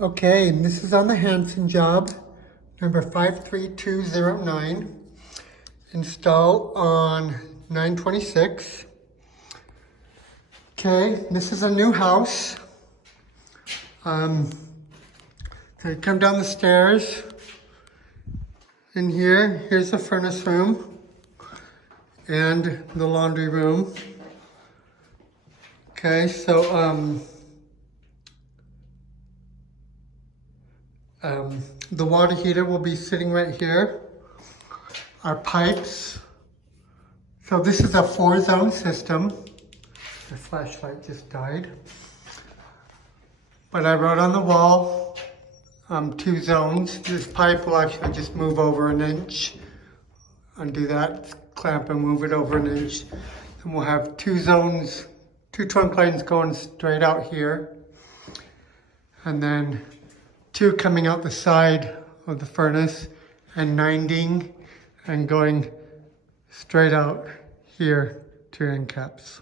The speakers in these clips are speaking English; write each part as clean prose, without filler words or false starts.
Okay, and this is on the Hansen job, number 53209. Install on 9/26. Okay, this is a new house. So you come down the stairs. In here, here's the furnace room and the laundry room. Okay, so the water heater will be sitting right here. Our pipes. So this is a 4-zone system. The flashlight just died. But I wrote on the wall 2 zones. This pipe will actually just move over an inch. Undo that clamp and move it over an inch. And we'll have 2 zones, 2 trunk lines going straight out here. And then 2 coming out the side of the furnace and 90 and going straight out here to end caps.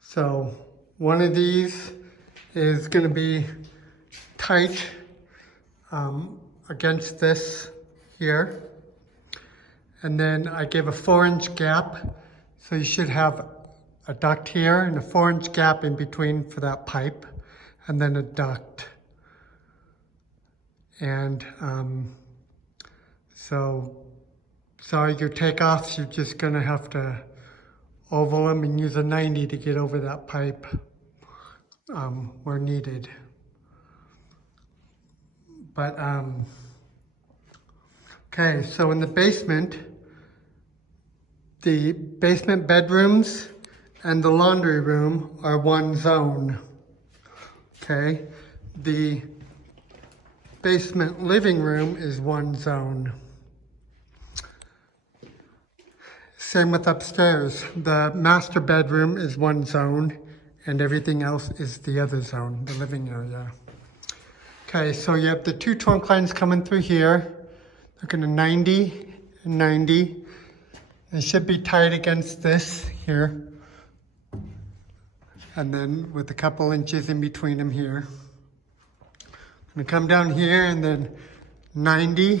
So one of these is going to be tight against this here. And then I gave a 4-inch gap. So you should have a duct here and a 4-inch gap in between for that pipe. And then a duct. And so your takeoffs, you're just going to have to oval them and use a 90 to get over that pipe where needed. But, okay, so in the basement bedrooms and the laundry room are 1 zone. Okay, the basement living room is 1 zone. Same with upstairs. The master bedroom is 1 zone and everything else is the other zone, the living area. Okay, so you have the 2 trunk lines coming through here. They're going to 90 and 90. They should be tight against this here. And then with a couple inches in between them here. I'm going to come down here and then 90,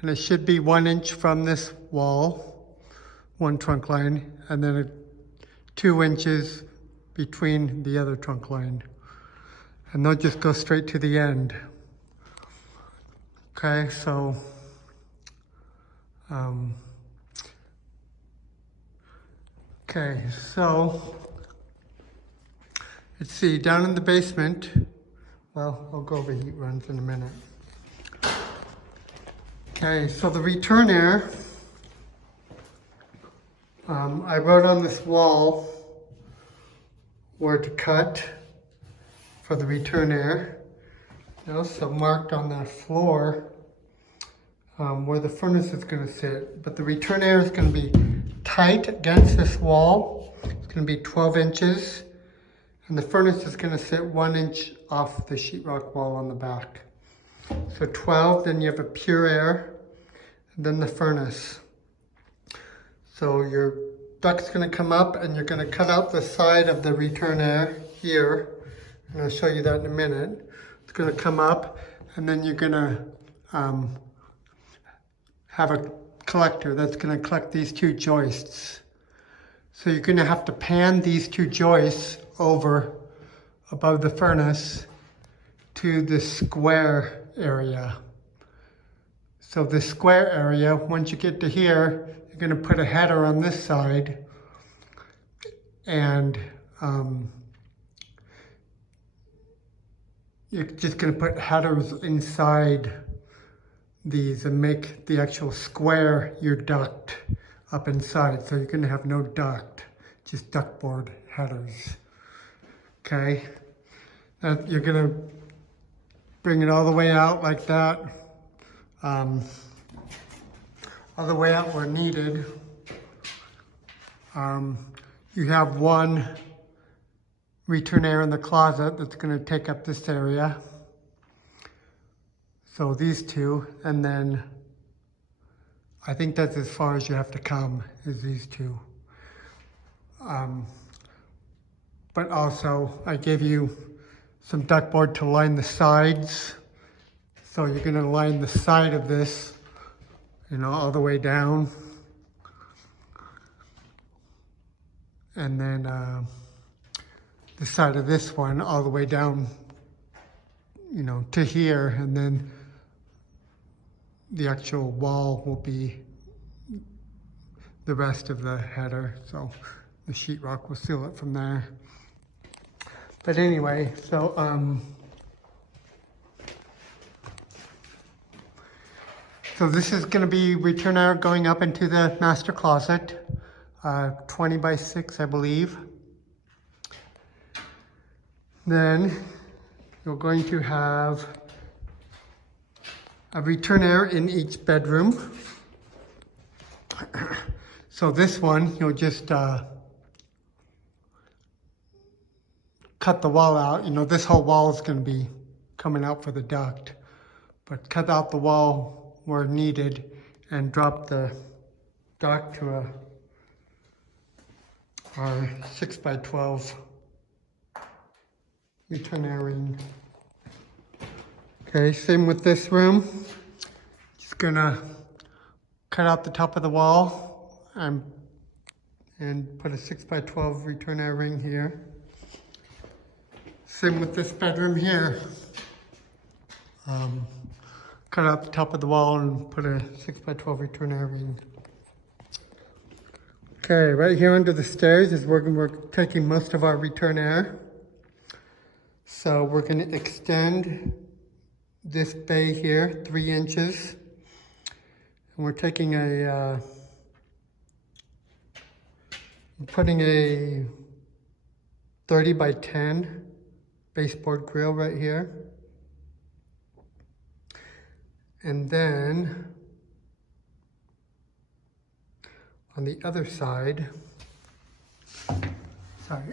and it should be 1 inch from this wall, 1 trunk line, and then 2 inches between the other trunk line. And they'll just go straight to the end. Okay, so let's see, down in the basement, well, I'll go over heat runs in a minute. Okay, so the return air, I wrote on this wall where to cut for the return air. I also marked on that floor where the furnace is going to sit. But the return air is going to be tight against this wall. It's going to be 12 inches. And the furnace is going to sit 1 inch off the sheetrock wall on the back. So 12, then you have a pure air, and then the furnace. So your duct's going to come up and you're going to cut out the side of the return air here. And I'll show you that in a minute. It's going to come up and then you're going to have a collector that's going to collect these 2 joists. So you're going to have to pan these 2 joists over above the furnace to the square area. So the square area, once you get to here, you're going to put a header on this side and you're just going to put headers inside these and make the actual square your duct up inside. So you're going to have no duct, just ductboard headers. Okay, you're going to bring it all the way out like that, all the way out where needed. You have 1 return air in the closet that's going to take up this area. So these 2, and then I think that's as far as you have to come, is these 2. But also I gave you some ductboard to line the sides. So you're going to line the side of this, you know, all the way down. And then the side of this one all the way down, you know, to here. And then the actual wall will be the rest of the header. So the sheetrock will seal it from there. But anyway, so this is going to be return air going up into the master closet, 20 by 6, I believe. Then you're going to have a return air in each bedroom. So this one, you'll just cut the wall out. You know, this whole wall is going to be coming out for the duct, but cut out the wall where needed and drop the duct to our 6 by 12 return air ring. Okay, same with this room. Just gonna cut out the top of the wall and put a 6 by 12 return air ring here. Same with this bedroom here. Cut out the top of the wall and put a 6 by 12 return air ring. Okay, right here under the stairs is where we're taking most of our return air. So we're going to extend this bay here 3 inches. And we're taking putting a 30 by 10 baseboard grill right here. And then on the other side,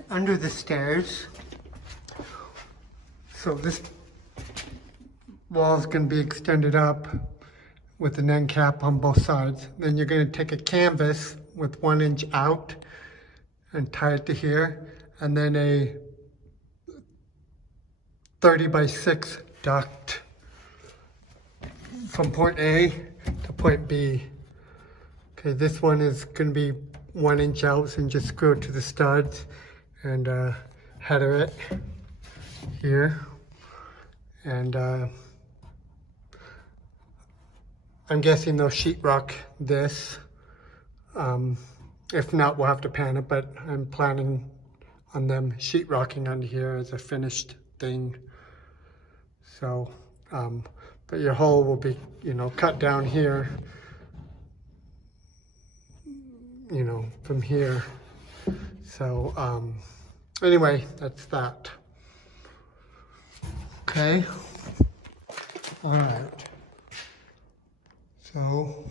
under the stairs, so this wall is going to be extended up with an end cap on both sides. Then you're going to take a canvas with 1 inch out and tie it to here, and then a 30 by 6 duct from point A to point B. Okay, this one is going to be 1 inch out, and just screw it to the studs and header it here. And I'm guessing they'll sheetrock this. If not, we'll have to pan it, but I'm planning on them sheetrocking under here as a finished thing. So, but your hole will be, you know, cut down here, you know, from here. So, anyway, that's that. Okay. All right. So,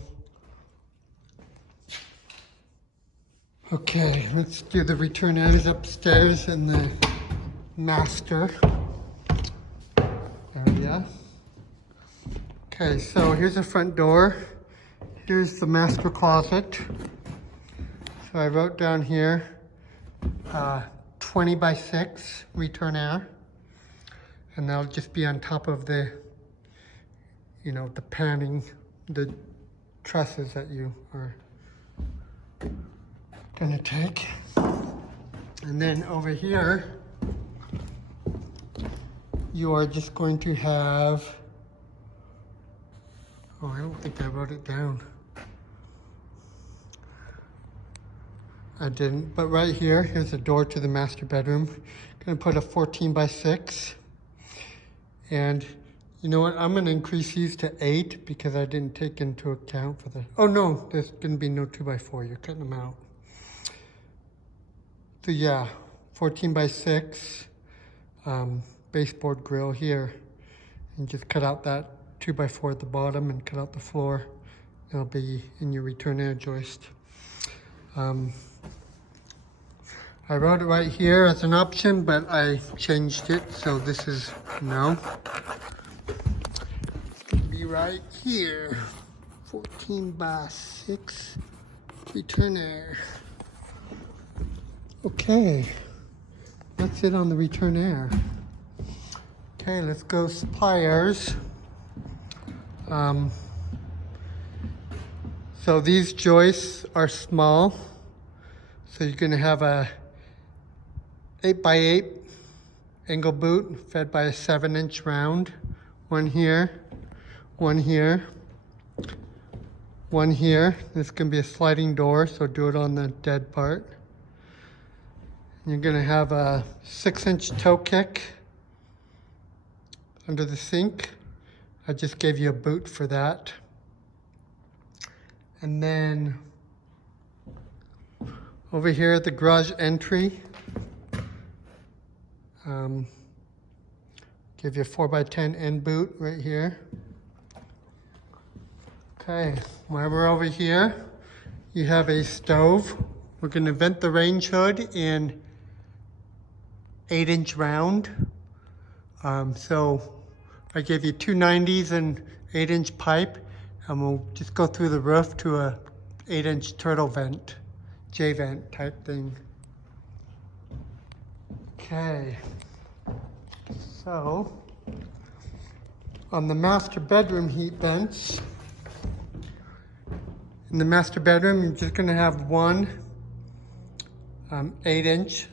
okay, let's do the return airs upstairs in the master area. Okay, so here's the front door. Here's the master closet. So I wrote down here 20 by 6 return air. And that'll just be on top of the, you know, the panning, the trusses that you are gonna take. And then over here, you are just going to have, oh, I don't think I wrote it down. I didn't, but right here, here's a door to the master bedroom. Gonna put a 14 by 6. And you know what, I'm gonna increase these to 8 because I didn't take into account for the, oh no, there's gonna be no 2 by 4, you're cutting them out. So yeah, 14 by 6 baseboard grill here. And just cut out that 2 by 4 at the bottom and cut out the floor. It'll be in your return air joist. I wrote it right here as an option, but I changed it, so this is no. It's gonna be right here. 14 by 6 return air. Okay, that's it on the return air. Okay, let's go suppliers. So these joists are small. So you're going to have a 8x8 angle boot fed by a 7-inch round. One here, one here, one here. This is going to be a sliding door, so do it on the dead part. You're going to have a 6-inch toe kick under the sink. I just gave you a boot for that. And then over here at the garage entry, give you a 4x10 end boot right here. Okay, while we're over here, you have a stove. We're going to vent the range hood in 8-inch round. So I gave you two 90s and 8-inch pipe, and we'll just go through the roof to a 8-inch turtle vent, J-vent type thing. Okay, so on the master bedroom heat vents, in the master bedroom, you're just gonna have one 8-inch,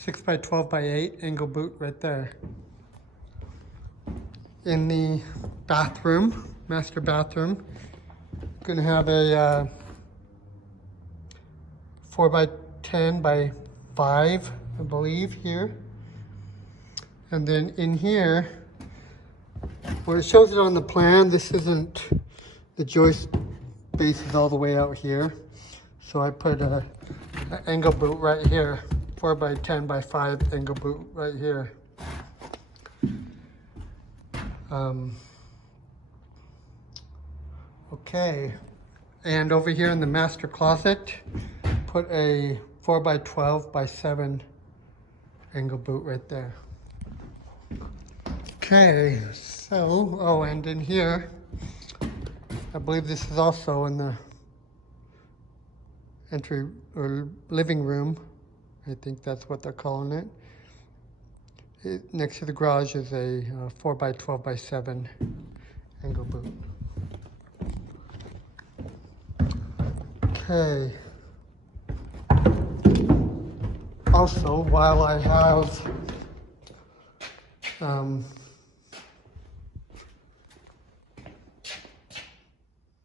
6x12x8 angle boot right there. In the bathroom, master bathroom, you're gonna have a 4x10x5, I believe, here. And then in here, where it shows it on the plan, this isn't, the joist base is all the way out here. So I put an angle boot right here, 4x10x5 angle boot right here. Okay, and over here in the master closet, put a 4x12x7 angle boot right there. Okay, so, oh, and in here, I believe this is also in the entry or living room. I think that's what they're calling it. Next to the garage is a 4x12x7 angle boot. Okay. Also, while I have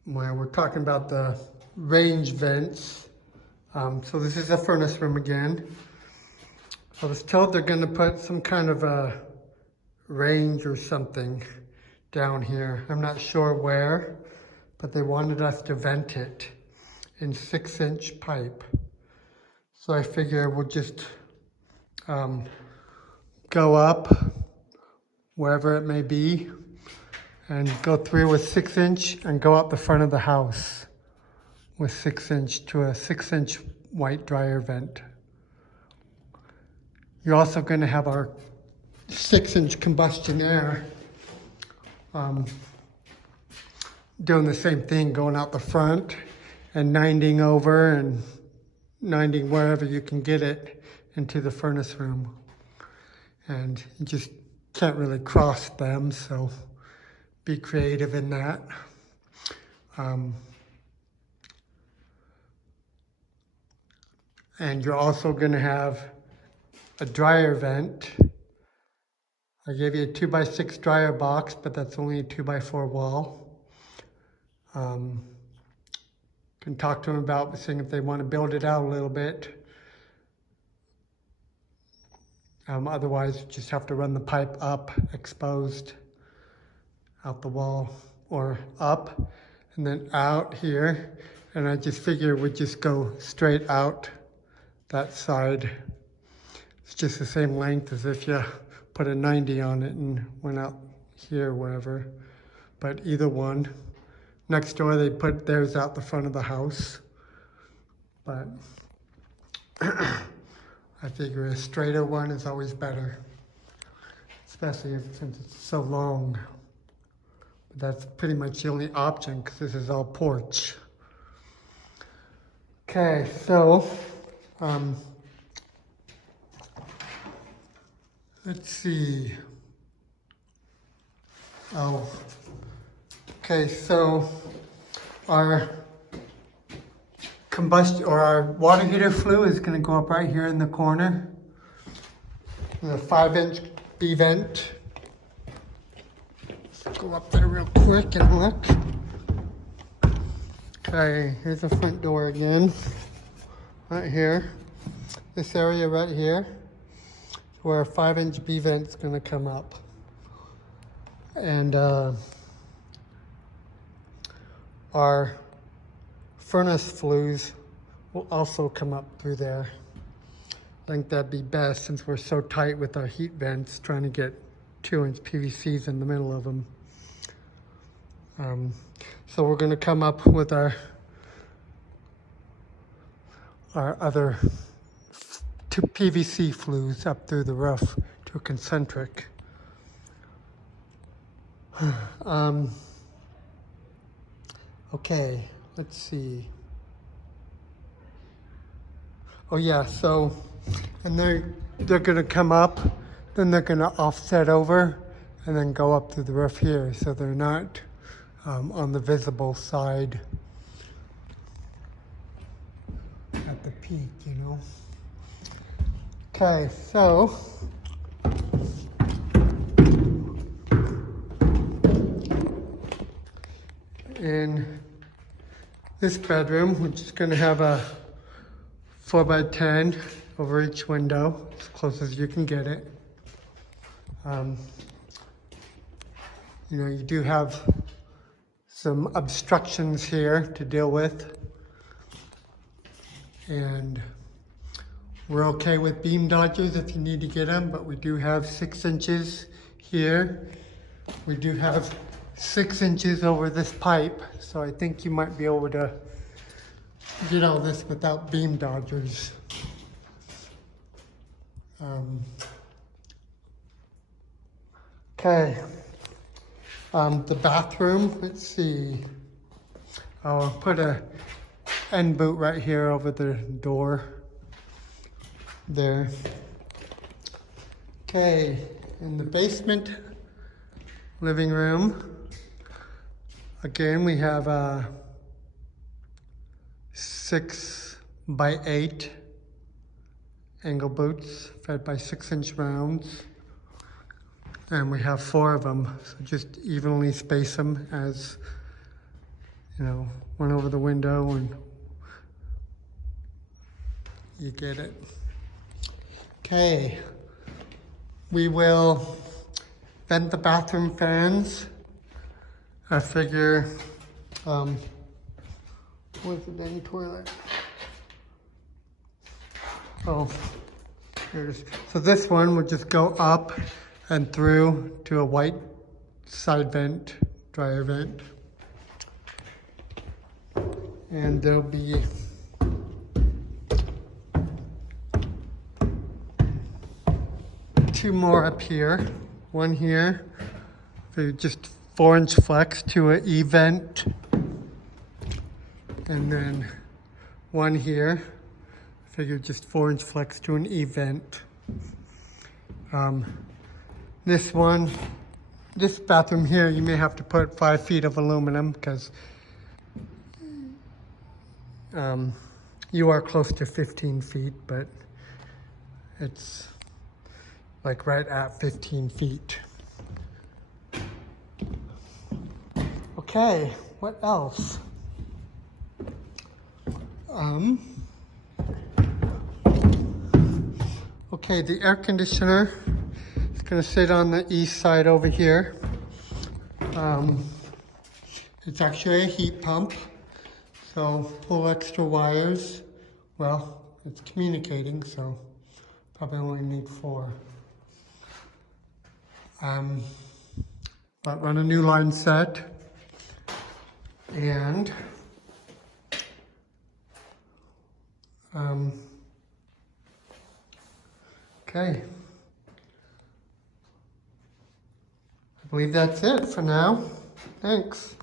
where we're talking about the range vents, so this is a furnace room again. I was told they're going to put some kind of a range or something down here. I'm not sure where, but they wanted us to vent it in 6-inch pipe. So I figure we'll just go up wherever it may be and go through with 6-inch and go out the front of the house with 6-inch to a 6-inch white dryer vent. You're also going to have our 6-inch combustion air doing the same thing, going out the front and 90ing over and 90ing wherever you can get it into the furnace room. And you just can't really cross them, so be creative in that. And you're also going to have a dryer vent. I gave you a 2x6 dryer box, but that's only a 2x4 wall. Can talk to them about seeing if they want to build it out a little bit. Otherwise, just have to run the pipe up, exposed, out the wall, or up, and then out here. And I just figure we'd just go straight out that side. It's just the same length as if you put a 90 on it and went out here, wherever. But either one. Next door, they put theirs out the front of the house. But I figure a straighter one is always better, especially since it's so long. But that's pretty much the only option because this is all porch. Okay, so let's see. Oh, okay, so our our water heater flue is going to go up right here in the corner. The 5-inch B vent. Let's go up there real quick and look. Okay, here's the front door again. Right here. This area right here is where a 5-inch B vent is going to come up. And our furnace flues will also come up through there. I think that'd be best since we're so tight with our heat vents, trying to get 2-inch PVCs in the middle of them. So we're going to come up with our other 2 PVC flues up through the roof to a concentric. Okay, let's see. Oh yeah, so, and they're gonna come up, then they're gonna offset over, and then go up through the roof here, so they're not on the visible side at the peak, you know. Okay, so in this bedroom, which is going to have a 4x10 over each window, as close as you can get it. You know, you do have some obstructions here to deal with. And we're okay with beam dodgers if you need to get them, but we do have 6 inches here. We do have 6 inches over this pipe, so I think you might be able to get all this without beam dodgers. Okay, the bathroom, let's see. I'll put a end boot right here over the door there. Okay, in the basement living room, again, we have a 6x8 angle boots fed by 6-inch rounds. And we have 4 of them, so just evenly space them as, you know, one over the window and you get it. Okay, we will vent the bathroom fans. I figure, what's the dang toilet? Oh, here it is. So this one would just go up and through to a white side vent, dryer vent. And there'll be two more up here. One here, so just 4-inch flex to an E vent. And then one here, figure just 4-inch flex to an E vent. This bathroom here, you may have to put 5 feet of aluminum because you are close to 15 feet, but it's like right at 15 feet. Okay, what else? Okay, the air conditioner is going to sit on the east side over here. It's actually a heat pump, so pull extra wires. Well, it's communicating, so probably only need 4. But run a new line set, and okay. I believe that's it for now. Thanks.